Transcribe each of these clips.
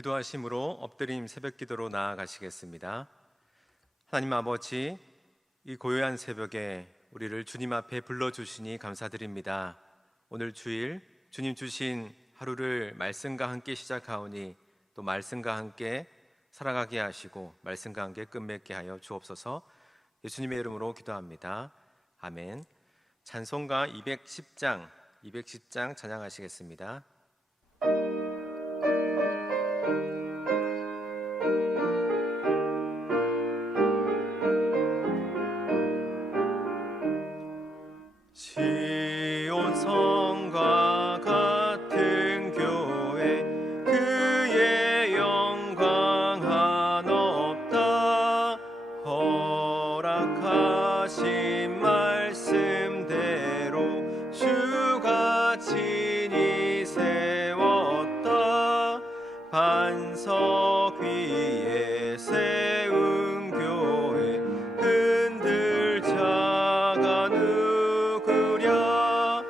기도하심으로 엎드림 새벽기도로 나아가시겠습니다. 하나님 아버지, 이 고요한 새벽에 우리를 주님 앞에 불러주시니 감사드립니다. 오늘 주일 주님 주신 하루를 말씀과 함께 시작하오니 또 말씀과 함께 살아가게 하시고 말씀과 함께 끝맺게 하여 주옵소서. 예수님의 이름으로 기도합니다. 아멘. 찬송가 210장 찬양하시겠습니다. 시온 성과 같은 교회, 그의 영광 한없다. 허락하신 말씀대로 주가 친히 세웠다. 반석 위에 세운 교회, 흔들 자가 누구랴.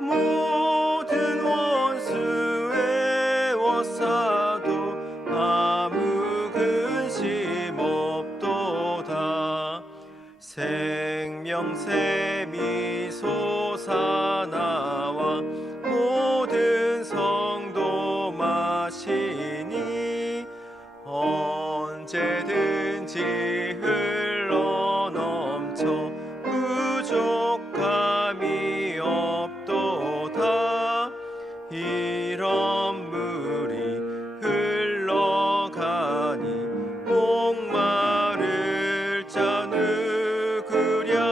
모든 원수 애워싸도 아무 근심 없도다. 생명샘이 솟아나와 모든 성도 마시니 언제든지 흘러넘쳐 부족함이 없도다. 이런 물이 흘러가니 목마를 자 누구랴.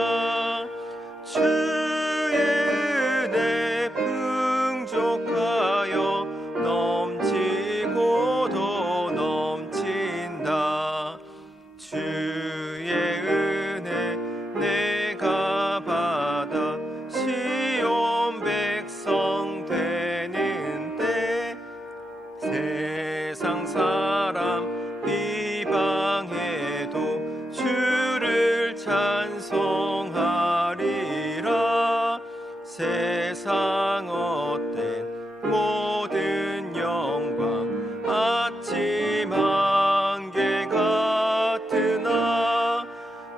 주의 은혜 풍족하여 넘치고도 넘친다. 주의 은혜 내가 받아 시온 백성 되는데, 세상 사람 비방해도 주를 찬송하리라. 세상 헛된 모든 영광 아침 안개 같으나,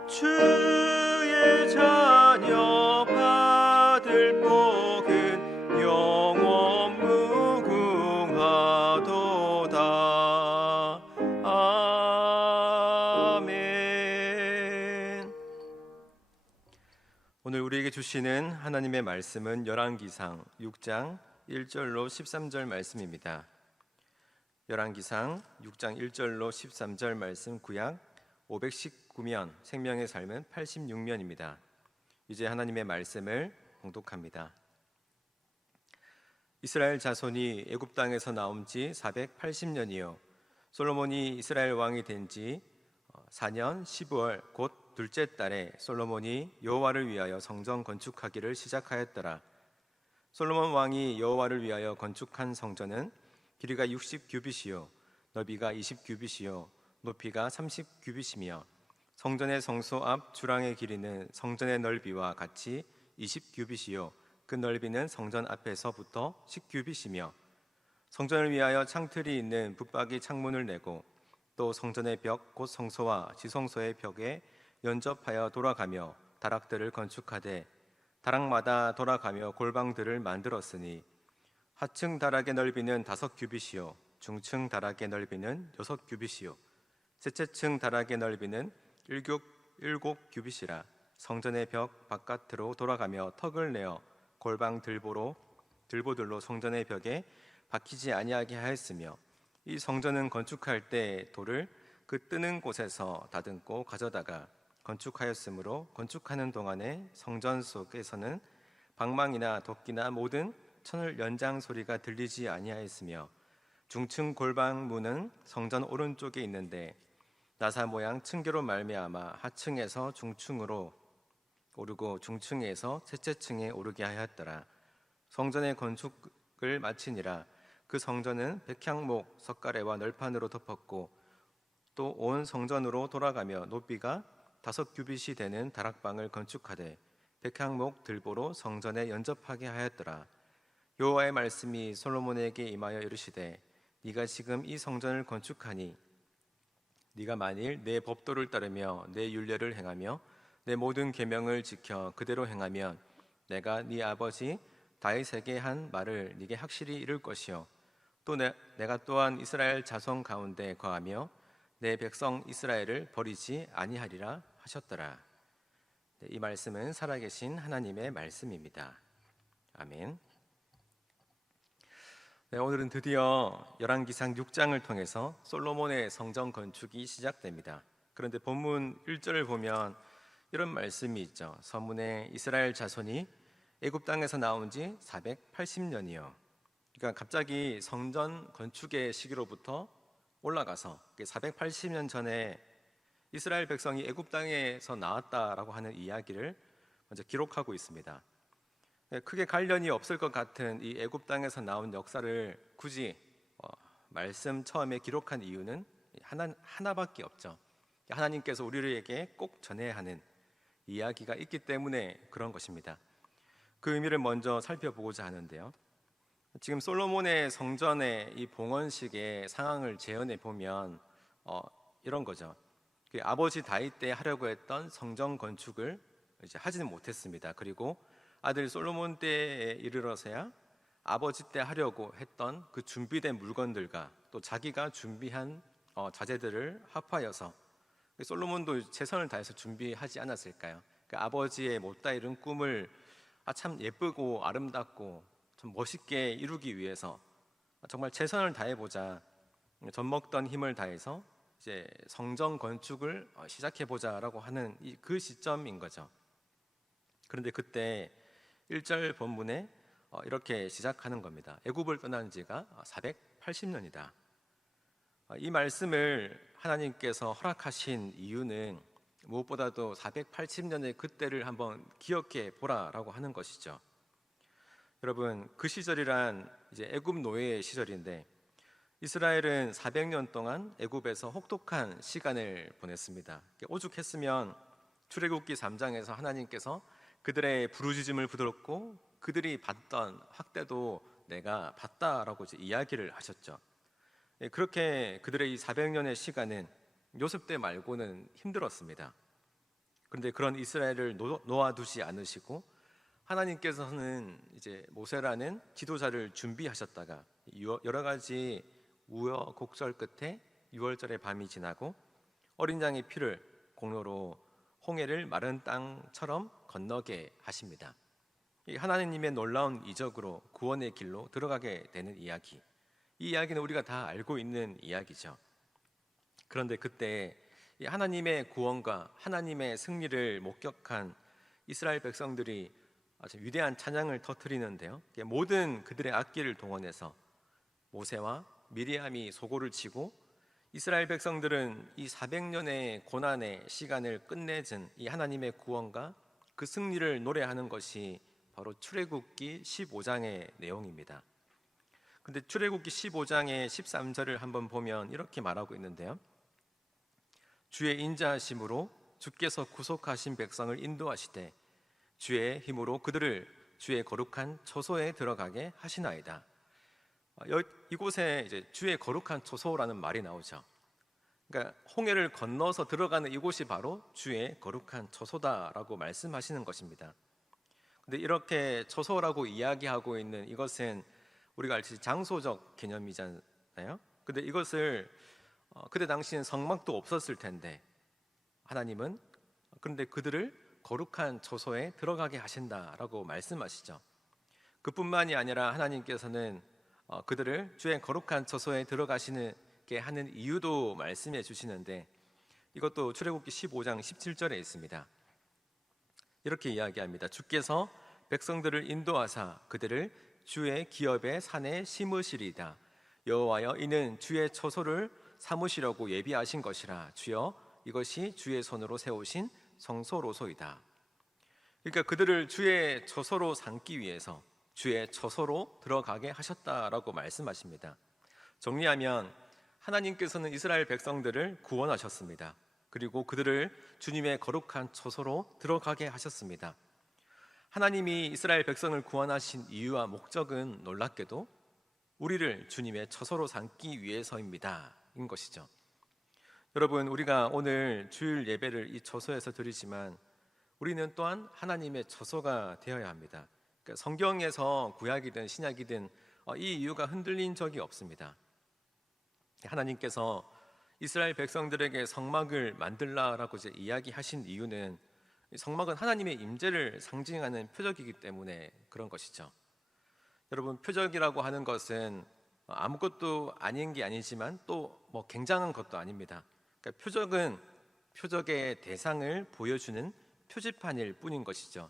주의 자녀 받을 복은 영원 무궁하도다. 아멘. 오늘 우리에게 주시는 하나님의 말씀은 열왕기상 6장 1절로 13절 말씀입니다. 열왕기상 6장 1절로 13절 말씀, 구약 519면, 생명의 삶은 86면입니다. 이제 하나님의 말씀을 봉독합니다. 이스라엘 자손이 애굽 땅에서 나온 지 480년이요 솔로몬이 이스라엘 왕이 된 지 4년 12월 곧 둘째 달에 솔로몬이 여호와를 위하여 성전 건축하기를 시작하였더라. 솔로몬 왕이 여호와를 위하여 건축한 성전은 길이가 60규빗이요 너비가 20규빗이요 높이가 30규빗이며, 성전의 성소 앞 주랑의 길이는 성전의 넓이와 같이 20규빗이요 그 넓이는 성전 앞에서부터 10규빗이며, 성전을 위하여 창틀이 있는 붙박이 창문을 내고, 또 성전의 벽 곧 성소와 지성소의 벽에 연접하여 돌아가며 다락들을 건축하되, 다락마다 돌아가며 골방들을 만들었으니, 하층 다락의 넓이는 5규빗이요 중층 다락의 넓이는 6규빗이요 셋째 층 다락의 넓이는 7규빗이라. 성전의 벽 바깥으로 돌아가며 턱을 내어 골방 들보들로 성전의 벽에 박히지 아니하게 하였으며, 이 성전은 건축할 때 돌을 그 뜨는 곳에서 다듬고 가져다가 건축하였으므로, 건축하는 동안에 성전 속에서는 방망이나 도끼나 모든 천을 연장 소리가 들리지 아니하였으며, 중층 골방문은 성전 오른쪽에 있는데 나사 모양 층계로 말미암아 하층에서 중층으로 오르고 중층에서 셋째 층에 오르게 하였더라. 성전의 건축을 마치니라. 그 성전은 백향목 석가래와 널판으로 덮었고, 또 온 성전으로 돌아가며 높이가 5규빗이 되는 다락방을 건축하되 백향목 들보로 성전에 연접하게 하였더라. 여호와의 말씀이 솔로몬에게 임하여 이르시되, 네가 지금 이 성전을 건축하니 네가 만일 내 법도를 따르며 내 율례를 행하며 내 모든 계명을 지켜 그대로 행하면 내가 네 아버지 다윗에게 한 말을 네게 확실히 이룰 것이요 또 내가 또한 이스라엘 자손 가운데 거하며 내 백성 이스라엘을 버리지 아니하리라 하셨더라. 네, 이 말씀은 살아계신 하나님의 말씀입니다. 아멘. 네, 오늘은 드디어 열왕기상 6장을 통해서 솔로몬의 성전 건축이 시작됩니다. 그런데 본문 1절을 보면 이런 말씀이 있죠. 서문에 이스라엘 자손이 애굽 땅에서 나온 지 480년이요. 그러니까 갑자기 성전 건축의 시기로부터 올라가서 480년 전에 이스라엘 백성이 애굽 땅에서 나왔다라고 하는 이야기를 먼저 기록하고 있습니다. 크게 관련이 없을 것 같은 이 애굽 땅에서 나온 역사를 굳이 말씀 처음에 기록한 이유는 하나밖에 없죠. 하나님께서 우리에게 꼭 전해야 하는 이야기가 있기 때문에 그런 것입니다. 그 의미를 먼저 살펴보고자 하는데요. 지금 솔로몬의 성전의 이 봉헌식의 상황을 재현해 보면 이런 거죠. 아버지 다윗 때 하려고 했던 성전 건축을 이제 하지는 못했습니다. 그리고 아들 솔로몬 때에 이르러서야 아버지 때 하려고 했던 그 준비된 물건들과 또 자기가 준비한 자재들을 합하여서 솔로몬도 최선을 다해서 준비하지 않았을까요? 그 아버지의 못다 이룬 꿈을 참 예쁘고 아름답고 좀 멋있게 이루기 위해서 정말 최선을 다해보자, 젖먹던 힘을 다해서 이제 성전 건축을 시작해보자라고 하는 그 시점인 거죠. 그런데 그때 1절 본문에 이렇게 시작하는 겁니다. 애굽을 떠난 지가 480년이다. 이 말씀을 하나님께서 허락하신 이유는 무엇보다도 480년의 그때를 한번 기억해 보라라고 하는 것이죠. 여러분, 그 시절이란 이제 애굽 노예의 시절인데 이스라엘은 400년 동안 애굽에서 혹독한 시간을 보냈습니다. 오죽했으면 출애굽기 3장에서 하나님께서 그들의 부르짖음을 들었고 그들이 받던 학대도 내가 받다라고 이제 이야기를 하셨죠. 그렇게 그들의 이 400년의 시간은 요셉 때 말고는 힘들었습니다. 그런데 그런 이스라엘을 놓아두지 않으시고 하나님께서는 이제 모세라는 지도자를 준비하셨다가 여러 가지 우여곡절 끝에 6월절의 밤이 지나고 어린 양의 피를 공로로 홍해를 마른 땅처럼 건너게 하십니다. 하나님의 놀라운 이적으로 구원의 길로 들어가게 되는 이야기. 이 이야기는 우리가 다 알고 있는 이야기죠. 그런데 그때 하나님의 구원과 하나님의 승리를 목격한 이스라엘 백성들이 아주 위대한 찬양을 터뜨리는데요. 모든 그들의 악기를 동원해서 모세와 미리암이 소고를 치고 이스라엘 백성들은 이 400년의 고난의 시간을 끝내준 이 하나님의 구원과 그 승리를 노래하는 것이 바로 출애굽기 15장의 내용입니다. 근데 출애굽기 15장의 13절을 한번 보면 이렇게 말하고 있는데요. 주의 인자하심으로 주께서 구속하신 백성을 인도하시되 주의 힘으로 그들을 주의 거룩한 초소에 들어가게 하시나이다. 이곳에 이제 주의 거룩한 초소라는 말이 나오죠. 그러니까 홍해를 건너서 들어가는 이곳이 바로 주의 거룩한 초소다라고 말씀하시는 것입니다. 근데 이렇게 초소라고 이야기하고 있는 이것은 우리가 알듯이 장소적 개념이잖아요. 근데 이것을 그때 당시엔 성막도 없었을 텐데 하나님은 그런데 그들을 거룩한 초소에 들어가게 하신다라고 말씀하시죠. 그뿐만이 아니라 하나님께서는 그들을 주의 거룩한 초소에 들어가시게 하는 이유도 말씀해 주시는데 이것도 출애굽기 15장 17절에 있습니다. 이렇게 이야기합니다. 주께서 백성들을 인도하사 그들을 주의 기업의 산에 심으시리이다. 여호와여 이는 주의 초소를 삼으시려고 예비하신 것이라. 주여 이것이 주의 손으로 세우신 성소로소이다. 그러니까 그들을 주의 초소로 삼기 위해서 주의 초소로 들어가게 하셨다라고 말씀하십니다. 정리하면 하나님께서는 이스라엘 백성들을 구원하셨습니다. 그리고 그들을 주님의 거룩한 초소로 들어가게 하셨습니다. 하나님이 이스라엘 백성을 구원하신 이유와 목적은 놀랍게도 우리를 주님의 처소로 삼기 위해서입니다. 인 것이죠. 여러분, 우리가 오늘 주일 예배를 이 처소에서 드리지만 우리는 또한 하나님의 처소가 되어야 합니다. 그러니까 성경에서 구약이든 신약이든 이 이유가 흔들린 적이 없습니다. 하나님께서 이스라엘 백성들에게 성막을 만들라라고 이제 이야기하신 이유는 성막은 하나님의 임재를 상징하는 표적이기 때문에 그런 것이죠. 여러분, 표적이라고 하는 것은 아무것도 아닌 게 아니지만 또 뭐 굉장한 것도 아닙니다. 그러니까 표적은 표적의 대상을 보여주는 표지판일 뿐인 것이죠.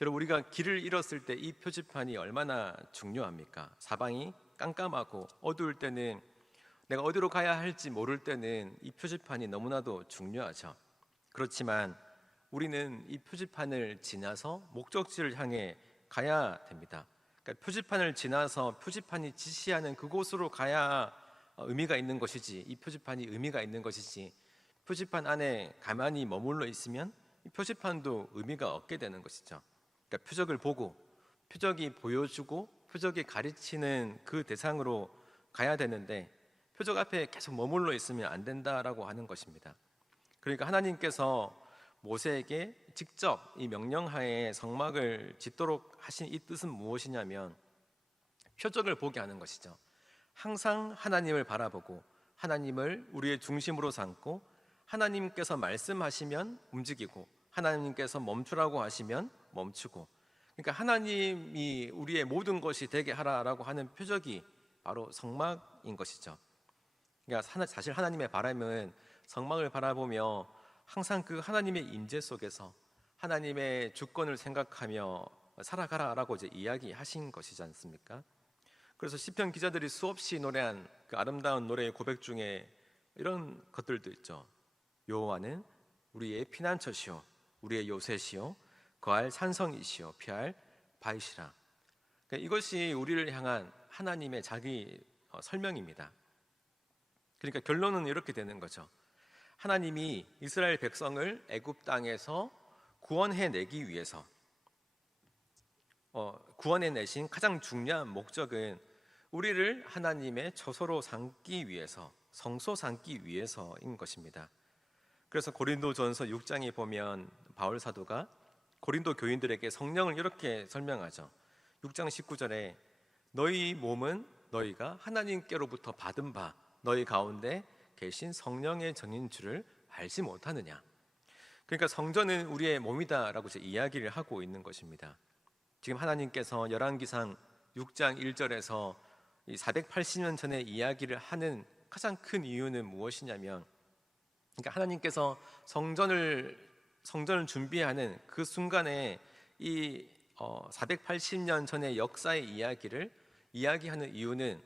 여러분, 우리가 길을 잃었을 때 이 표지판이 얼마나 중요합니까? 사방이 깜깜하고 어두울 때는, 내가 어디로 가야 할지 모를 때는 이 표지판이 너무나도 중요하죠. 그렇지만 우리는 이 표지판을 지나서 목적지를 향해 가야 됩니다. 그러니까 표지판을 지나서 표지판이 지시하는 그곳으로 가야 의미가 있는 것이지, 이 표지판이 의미가 있는 것이지, 표지판 안에 가만히 머물러 있으면 이 표지판도 의미가 없게 되는 것이죠. 그러니까 표적을 보고 표적이 보여주고 표적이 가르치는 그 대상으로 가야 되는데 표적 앞에 계속 머물러 있으면 안 된다라고 하는 것입니다. 그러니까 하나님께서 모세에게 직접 이 명령하에 성막을 짓도록 하신 이 뜻은 무엇이냐면 표적을 보게 하는 것이죠. 항상 하나님을 바라보고 하나님을 우리의 중심으로 삼고 하나님께서 말씀하시면 움직이고 하나님께서 멈추라고 하시면 멈추고, 그러니까 하나님이 우리의 모든 것이 되게 하라라고 하는 표적이 바로 성막인 것이죠. 그러니까 사실 하나님의 바람은 성막을 바라보며 항상 그 하나님의 임재 속에서 하나님의 주권을 생각하며 살아가라라고 이제 이야기하신 것이지 않습니까? 그래서 시편 기자들이 수없이 노래한 그 아름다운 노래의 고백 중에 이런 것들도 있죠. 여호와는 우리의 피난처시오, 우리의 요새시오, 거할 산성이시오, 피할 바위시라. 그러니까 이것이 우리를 향한 하나님의 자기 설명입니다. 그러니까 결론은 이렇게 되는 거죠. 하나님이 이스라엘 백성을 애굽 땅에서 구원해내기 위해서 구원해내신 가장 중요한 목적은 우리를 하나님의 처소로 삼기 위해서, 성소 삼기 위해서인 것입니다. 그래서 고린도전서 6장에 보면 바울 사도가 고린도 교인들에게 성령을 이렇게 설명하죠. 6장 19절에 너희 몸은 너희가 하나님께로부터 받은 바 너희 가운데 계신 성령의 전인 줄을 알지 못하느냐. 그러니까 성전은 우리의 몸이다라고 이야기를 하고 있는 것입니다. 지금 하나님께서 열왕기상 6장 1절에서 480년 전의 이야기를 하는 가장 큰 이유는 무엇이냐면, 그러니까 하나님께서 성전을 준비하는 그 순간에 이 480년 전의 역사의 이야기를 이야기하는 이유는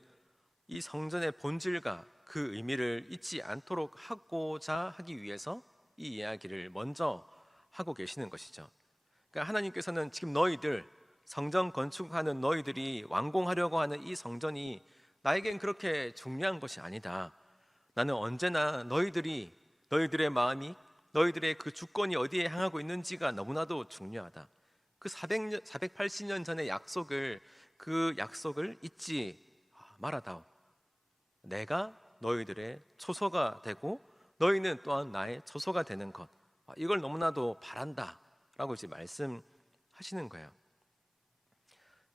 이 성전의 본질과 그 의미를 잊지 않도록 하고자 하기 위해서 이 이야기를 먼저 하고 계시는 것이죠. 그러니까 하나님께서는 지금 너희들, 성전 건축하는 너희들이 완공하려고 하는 이 성전이 나에겐 그렇게 중요한 것이 아니다. 나는 언제나 너희들의 마음이, 너희들의 그 주권이 어디에 향하고 있는지가 너무나도 중요하다. 그 480년 전의 그 약속을 잊지 말아다오. 내가 너희들의 초소가 되고 너희는 또한 나의 초소가 되는 것, 이걸 너무나도 바란다 라고 이제 말씀하시는 거예요.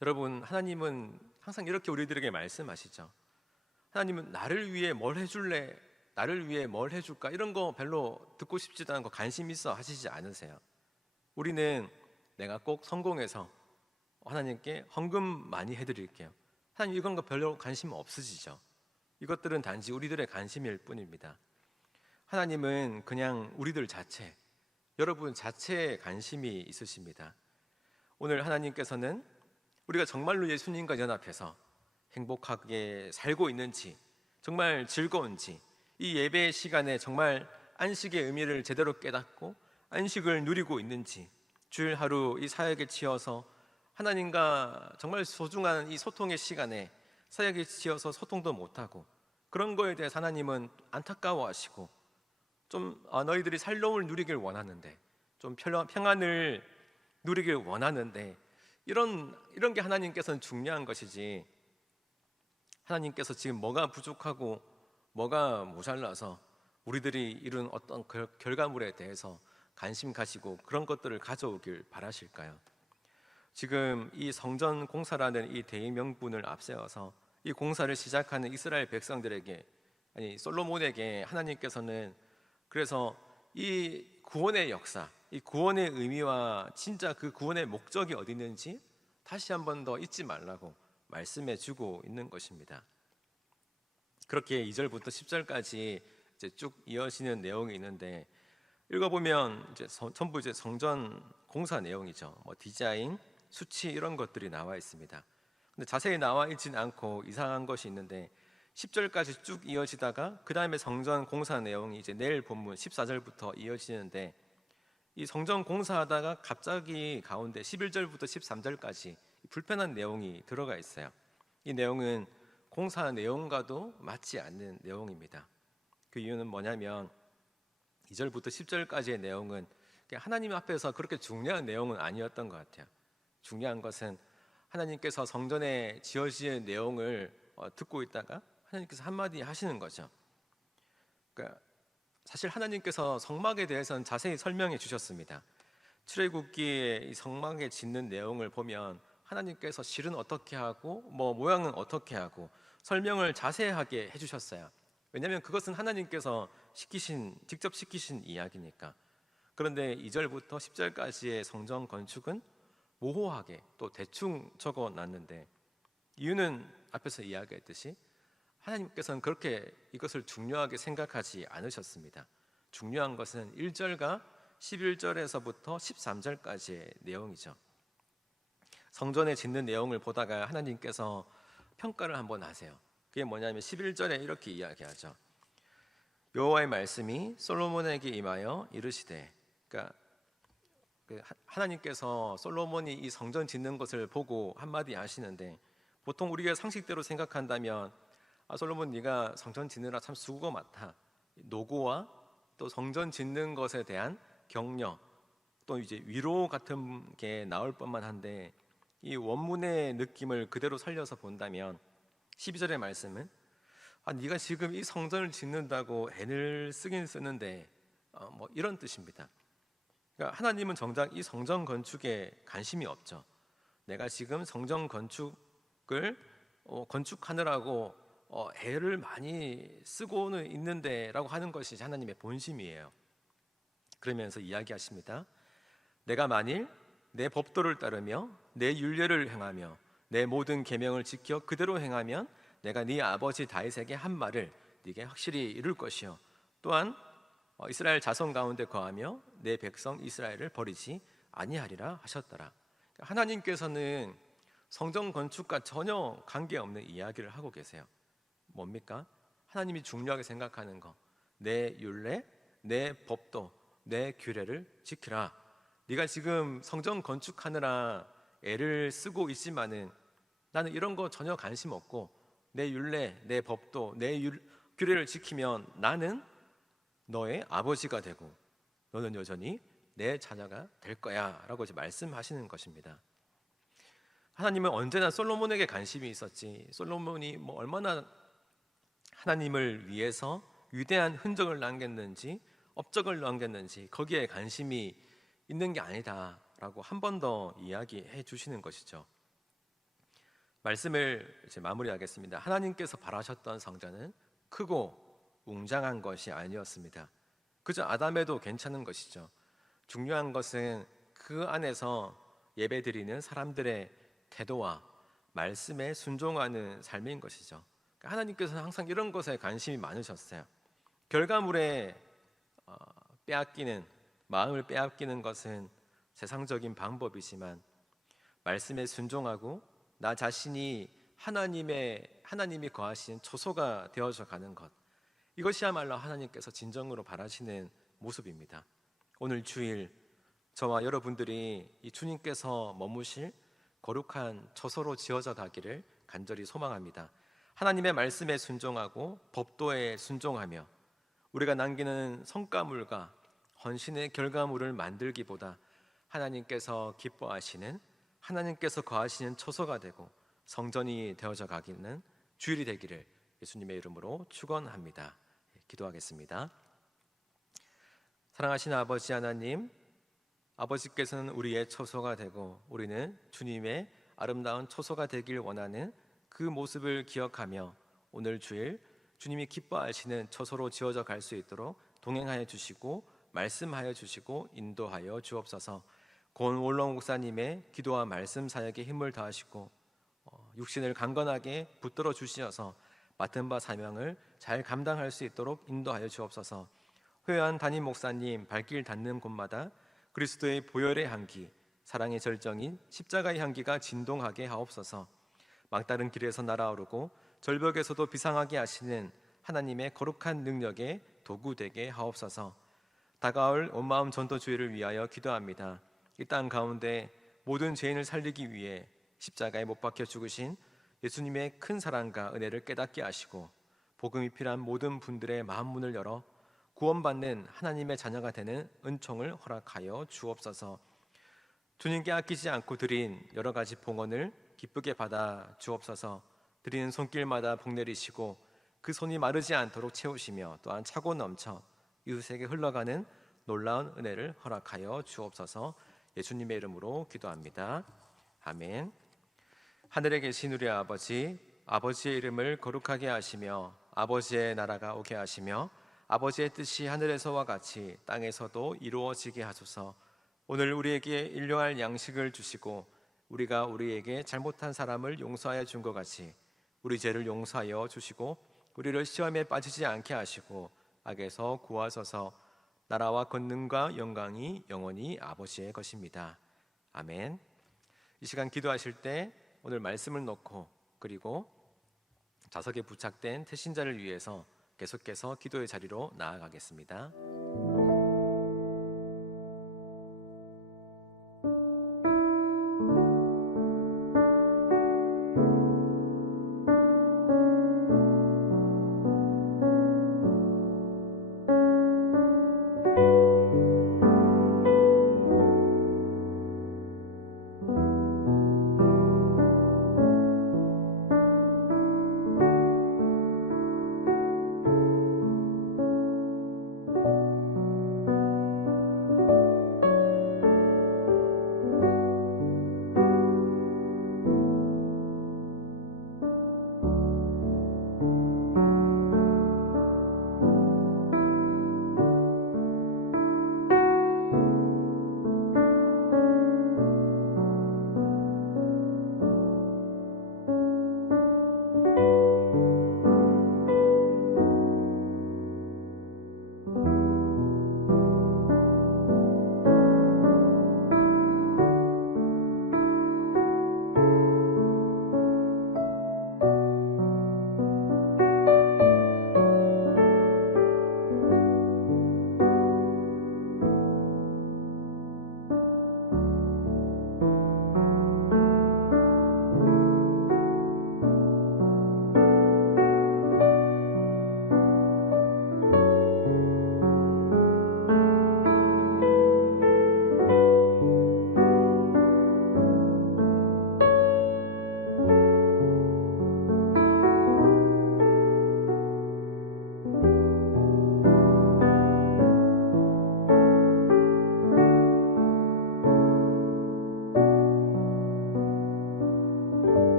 여러분, 하나님은 항상 이렇게 우리들에게 말씀하시죠. 하나님은 나를 위해 뭘 해줄래? 나를 위해 뭘 해줄까? 이런 거 별로 듣고 싶지도 않고 관심 있어 하시지 않으세요. 우리는 내가 꼭 성공해서 하나님께 헌금 많이 해드릴게요. 하나님 이건 거 별로 관심 없으시죠. 이것들은 단지 우리들의 관심일 뿐입니다. 하나님은 그냥 우리들 자체, 여러분 자체에 관심이 있으십니다. 오늘 하나님께서는 우리가 정말로 예수님과 연합해서 행복하게 살고 있는지, 정말 즐거운지, 이 예배 시간에 정말 안식의 의미를 제대로 깨닫고 안식을 누리고 있는지, 주일 하루 이 사역에 치여서 하나님과 정말 소중한 이 소통의 시간에 사역에 치여서 소통도 못하고, 그런 거에 대해서 하나님은 안타까워하시고 좀 너희들이 살로움을 누리길 원하는데, 좀 평안을 누리길 원하는데, 이런 게 하나님께서는 중요한 것이지, 하나님께서 지금 뭐가 부족하고 뭐가 모자라서 우리들이 이룬 어떤 결과물에 대해서 관심 가지고 그런 것들을 가져오길 바라실까요? 지금 이 성전 공사라는 이 대명분을 앞세워서 이 공사를 시작하는 이스라엘 백성들에게, 아니 솔로몬에게 하나님께서는 그래서 이 구원의 역사, 이 구원의 의미와 진짜 그 구원의 목적이 어디 있는지 다시 한 번 더 잊지 말라고 말씀해 주고 있는 것입니다. 그렇게 2절부터 10절까지 이제 쭉 이어지는 내용이 있는데, 읽어보면 이제 전부 이제 성전 공사 내용이죠. 뭐 디자인, 수치 이런 것들이 나와 있습니다. 근데 자세히 나와 있지는 않고 이상한 것이 있는데 10절까지 쭉 이어지다가 그 다음에 성전 공사 내용이 이제 내일 본문 14절부터 이어지는데, 이 성전 공사하다가 갑자기 가운데 11절부터 13절까지 불편한 내용이 들어가 있어요. 이 내용은 공사 내용과도 맞지 않는 내용입니다. 그 이유는 뭐냐면 2절부터 10절까지의 내용은 하나님 앞에서 그렇게 중요한 내용은 아니었던 것 같아요. 중요한 것은 하나님께서 성전에 지어지는 내용을 듣고 있다가 하나님께서 한마디 하시는 거죠. 그러니까 사실 하나님께서 성막에 대해서는 자세히 설명해 주셨습니다. 출애굽기에 이 성막에 짓는 내용을 보면 하나님께서 실은 어떻게 하고 뭐 모양은 어떻게 하고 설명을 자세하게 해주셨어요. 왜냐하면 그것은 하나님께서 직접 시키신 이야기니까. 그런데 2절부터 10절까지의 성전 건축은 모호하게 또 대충 적어놨는데, 이유는 앞에서 이야기했듯이 하나님께서는 그렇게 이것을 중요하게 생각하지 않으셨습니다. 중요한 것은 1절과 11절에서부터 13절까지의 내용이죠. 성전에 짓는 내용을 보다가 하나님께서 평가를 한번 하세요. 그게 뭐냐면 11절에 이렇게 이야기하죠. 여호와의 말씀이 솔로몬에게 임하여 이르시되, 그러니까 하나님께서 솔로몬이 이 성전 짓는 것을 보고 한마디 하시는데, 보통 우리가 상식대로 생각한다면 솔로몬 네가 성전 짓느라 참 수고가 많다, 노고와 또 성전 짓는 것에 대한 격려 또 이제 위로 같은 게 나올 법만 한데, 이 원문의 느낌을 그대로 살려서 본다면 12절의 말씀은 네가 지금 이 성전을 짓는다고 애를 쓰긴 쓰는데 뭐 이런 뜻입니다. 그러니까 하나님은 정작 이 성전 건축에 관심이 없죠. 내가 지금 성전 건축을 건축하느라고 애를 많이 쓰고는 있는데 라고 하는 것이 하나님의 본심이에요. 그러면서 이야기하십니다. 내가 만일 내 법도를 따르며 내 율례를 행하며 내 모든 계명을 지켜 그대로 행하면 내가 네 아버지 다윗에게 한 말을 네게 확실히 이룰 것이요 또한 이스라엘 자손 가운데 거하며 내 백성 이스라엘을 버리지 아니하리라 하셨더라. 하나님께서는 성전 건축과 전혀 관계없는 이야기를 하고 계세요. 뭡니까? 하나님이 중요하게 생각하는 거, 내 율례, 내 법도, 내 규례를 지키라. 네가 지금 성전 건축하느라 애를 쓰고 있지만은 나는 이런 거 전혀 관심 없고 내 율례, 내 법도, 내 규례를 지키면 나는 너의 아버지가 되고 너는 여전히 내 자녀가 될 거야 라고 이제 말씀하시는 것입니다. 하나님은 언제나 솔로몬에게 관심이 있었지, 솔로몬이 뭐 얼마나 하나님을 위해서 위대한 흔적을 남겼는지 업적을 남겼는지 거기에 관심이 있는 게 아니다 라고 한 번 더 이야기해 주시는 것이죠. 말씀을 이제 마무리하겠습니다. 하나님께서 바라셨던 성전은 크고 웅장한 것이 아니었습니다. 그저 아담에도 괜찮은 것이죠. 중요한 것은 그 안에서 예배드리는 사람들의 태도와 말씀에 순종하는 삶인 것이죠. 하나님께서는 항상 이런 것에 관심이 많으셨어요. 결과물에 빼앗기는 마음을 빼앗기는 것은 세상적인 방법이지만 말씀에 순종하고 나 자신이 하나님이 거하시는 초소가 되어져 가는 것, 이것이야말로 하나님께서 진정으로 바라시는 모습입니다. 오늘 주일 저와 여러분들이 이 주님께서 머무실 거룩한 초소로 지어져 가기를 간절히 소망합니다. 하나님의 말씀에 순종하고 법도에 순종하며 우리가 남기는 성과물과 헌신의 결과물을 만들기보다 하나님께서 기뻐하시는, 하나님께서 거하시는 초소가 되고 성전이 되어져 가기는 주일이 되기를 예수님의 이름으로 축원합니다. 기도하겠습니다. 사랑하신 아버지 하나님, 아버지께서는 우리의 처소가 되고 우리는 주님의 아름다운 처소가 되길 원하는 그 모습을 기억하며 오늘 주일 주님이 기뻐하시는 처소로 지어져 갈 수 있도록 동행하여 주시고 말씀하여 주시고 인도하여 주옵소서. 고은 원로 목사님의 기도와 말씀 사역에 힘을 더하시고 육신을 강건하게 붙들어 주시어서 맡은 바 사명을 잘 감당할 수 있도록 인도하여 주옵소서. 회한 담임 목사님 발길 닿는 곳마다 그리스도의 보혈의 향기, 사랑의 절정인 십자가의 향기가 진동하게 하옵소서. 막다른 길에서 날아오르고 절벽에서도 비상하게 하시는 하나님의 거룩한 능력의 도구 되게 하옵소서. 다가올 온마음 전도주의를 위하여 기도합니다. 이 땅 가운데 모든 죄인을 살리기 위해 십자가에 못 박혀 죽으신 예수님의 큰 사랑과 은혜를 깨닫게 하시고 복음이 필요한 모든 분들의 마음 문을 열어 구원받는 하나님의 자녀가 되는 은총을 허락하여 주옵소서. 주님께 아끼지 않고 드린 여러 가지 봉헌을 기쁘게 받아 주옵소서. 드리는 손길마다 복 내리시고 그 손이 마르지 않도록 채우시며 또한 차고 넘쳐 이웃에게 흘러가는 놀라운 은혜를 허락하여 주옵소서. 예수님의 이름으로 기도합니다. 아멘. 하늘에 계신 우리 아버지, 아버지의 이름을 거룩하게 하시며 아버지의 나라가 오게 하시며 아버지의 뜻이 하늘에서와 같이 땅에서도 이루어지게 하소서. 오늘 우리에게 일용할 양식을 주시고 우리가 우리에게 잘못한 사람을 용서하여 준 것 같이 우리 죄를 용서하여 주시고 우리를 시험에 빠지지 않게 하시고 악에서 구하소서. 나라와 권능과 영광이 영원히 아버지의 것입니다. 아멘. 이 시간 기도하실 때 오늘 말씀을 놓고 그리고 자석에 부착된 태신자를 위해서 계속해서 기도의 자리로 나아가겠습니다.